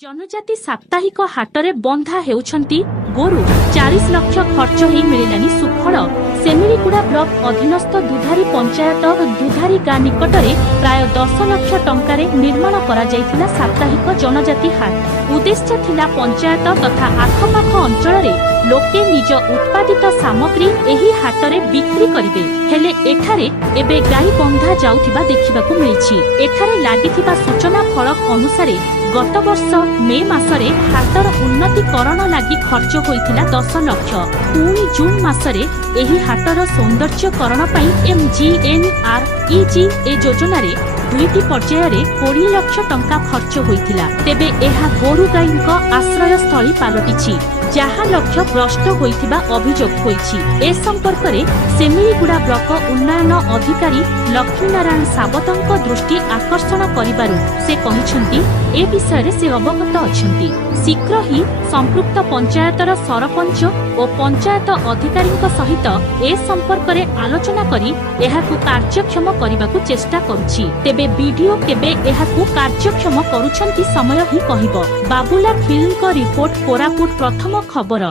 जनजाति साप्ताहिक हाटरे बंधा हेउछंती गोरु 40 लाख खर्च होई मिलिलानी सुफल। सेमिरिकुड़ा ब्लॉक अधीनस्थ दुधारी पंचायत दुधारी गाँ निकटरे प्राय 10 लाख टंकारे निर्माण करा जायथिला साप्ताहिक जनजाति हाट। उद्देश्य थिला पंचायत तथा आखपाख अंचल लोके निज उत्पादित सामग्री एही हाटरे बिक्री करिवे। हेले एठारे एबे गाई बंधा जाउथिबा देखिबाकू मिलिछि। एठारे लागिथिबा सूचना फलक अनुसारे गत वर्ष मे मासरे हाटर उन्नतीकरण लागि खर्च होइथिला 10 लाख। पुणी जून मासरे एही हाटर सौंदर्यकरण पई MGNREGA योजनारे दुईटी पर्याୟରେ 20 लाख टंका खर्च होइथिला। तेबे एहा गोरु गाईंक आश्रयस्थली पालटिछि, जहा लक्ष्य भ्रष्ट होइथिबा अभियोग होइछि। ए संपर्करे सेमिरिगुड़ा ब्लॉक उन्नयन अधिकारी लक्ष्मीनारायण सावतଙ୍କ दृष्टि आकर्षण करिबारु से कहिसंती ए विषय से अवगत अछंती। शीघ्र ही संपृक्त पंचायतर सरपंच और पंचायत अधिकारी सहित ए संपर्करे आलोचना करी एहाकु कार्यक्षम करिबाकु चेष्टा करुछि। तेबे वीडियो केबे एहाकु कार्यक्षम करुछंती समय ही कहिबो। बाबुला फिल्म को रिपोर्ट कोरापुट प्रथम खबर।